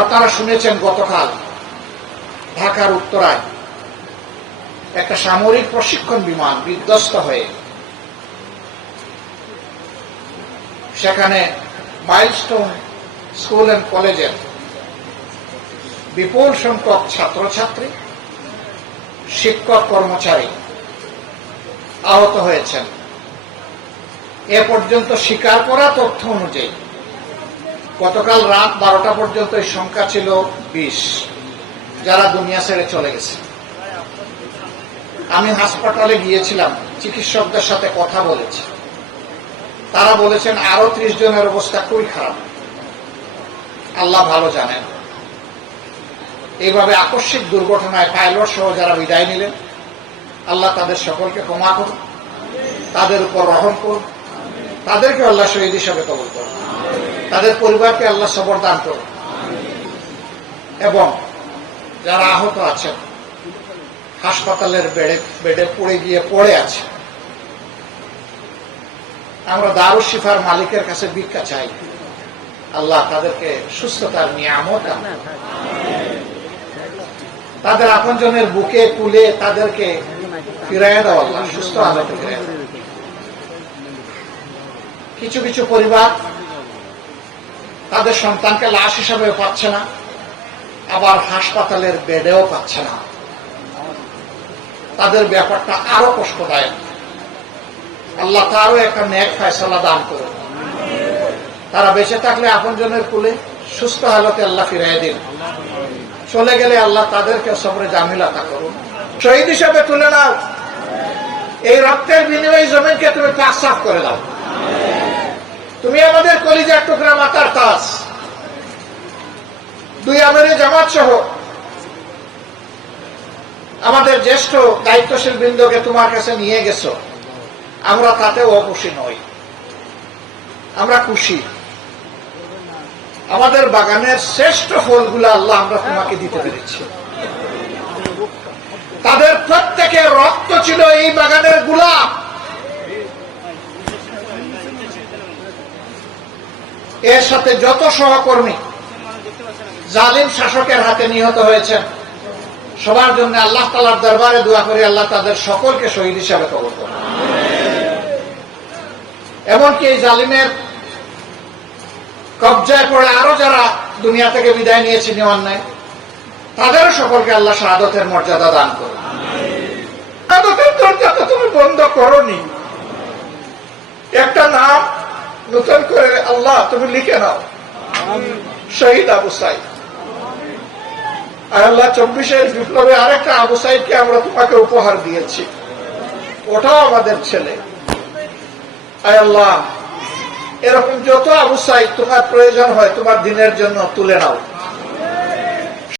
আপনারা শুনেছেন গতকাল ঢাকার উত্তরায় একটা সামরিক প্রশিক্ষণ বিমান বিধ্বস্ত হয়ে। সেখানে মাইলস্টোন স্কুল অ্যান্ড কলেজের বিপুল সংখ্যক ছাত্রছাত্রী, শিক্ষক কর্মচারী আহত হয়েছেন। এ পর্যন্ত স্বীকার করা তথ্য অনুযায়ী গতকাল রাত বারোটা পর্যন্ত এই সংখ্যা ছিল বিশ, যারা দুনিয়া ছেড়ে চলে গেছে। আমি হাসপাতালে গিয়েছিলাম, চিকিৎসকদের সাথে কথা বলেছি। তারা বলেছেন, আরও ত্রিশ জনের অবস্থা খুবই খারাপ। আল্লাহ ভালো জানেন। এইভাবে আকস্মিক দুর্ঘটনায় পাইলট সহ যারা বিদায় নিলেন, আল্লাহ তাদের সকলকে ক্ষমা করুন, তাদের উপর রহম করুন, তাদেরকে আল্লাহ শহীদ হিসাবে কবল করুন। তাদের পরিবারকে আল্লাহ সবর দান করুন। এবং যারা আহত আছেন, হাসপাতালের বেডে বেডে পড়ে গিয়ে পড়ে আছে, আমরা দারুল শিফার মালিকের কাছে ভিক্ষা চাই। আল্লাহ তাদেরকে সুস্থতার নিয়ামত তাদের আপনজনের বুকে কুলে তাদেরকে ফিরাইয়া দেওয়া আল্লাহ, সুস্থ আলোকে কিছু কিছু পরিবার তাদের সন্তানকে লাশ হিসাবে পাচ্ছে না, আবার হাসপাতালের বেডেও পাচ্ছে না। তাদের ব্যাপারটা আরও কষ্টদায়ক। আল্লাহ তারও একটা ন্যাক ফয়সালা দান করুন। তারা বেঁচে থাকলে আপনজনের কুলে সুস্থ হালতে আল্লাহ ফিরাই দিন। চলে গেলে আল্লাহ তাদেরকে সবরে জামিলাতা করুন। শহীদ হিসাবে তুলে নাও। এই রক্তের বিনিময়ে জমিনকে তুমি পাক করে দাও। তুমি আমাদের কলিজার টুকরা মাতার তাস দুই আমের জামাত সহ আমাদের জ্যেষ্ঠ দায়িত্বশীল বৃন্দকে তোমার কাছে নিয়ে গেছো। আমরা তাতেও অখুশি নই। আমরা খুশি। আমাদের বাগানের শ্রেষ্ঠ ফলগুলো আল্লাহ আমরা তোমাকে দিতে পেরেছি। তাদের প্রত্যেকের রক্ত ছিল এই বাগানের গুলাম এর সাথে যত সহকর্মী, জালিম শাসকের হাতে নিহত হয়েছেন, সবার জন্য আল্লাহ তালার দরবারে দোয়া করে, আল্লাহ তাদের সকলকে শহীদ হিসাবে কবর করে এমনকি এই জালিমের কবজায় পড়ে আরও যারা দুনিয়া থেকে বিদায় নিয়েছে অন্যায়, তাদেরও সকলকে আল্লাহ শাহাদতের মর্যাদা দান করুন। দরজা তো তুমি বন্ধ করনি। একটা নতুন করে আল্লাহ, তুমি লিখে নাও। শহীদ আবু সাইদ। আর আল্লাহ চব্বিশের বিপ্লবে আরেকটা আবু সাইদকে আমরা তোমাকে উপহার দিয়েছি। ওটাও আমাদের ছেলে। আয় আল্লাহ, এরকম যত আবু সাইদ তোমার প্রয়োজন হয় তোমার দিনের জন্য তুলে নাও।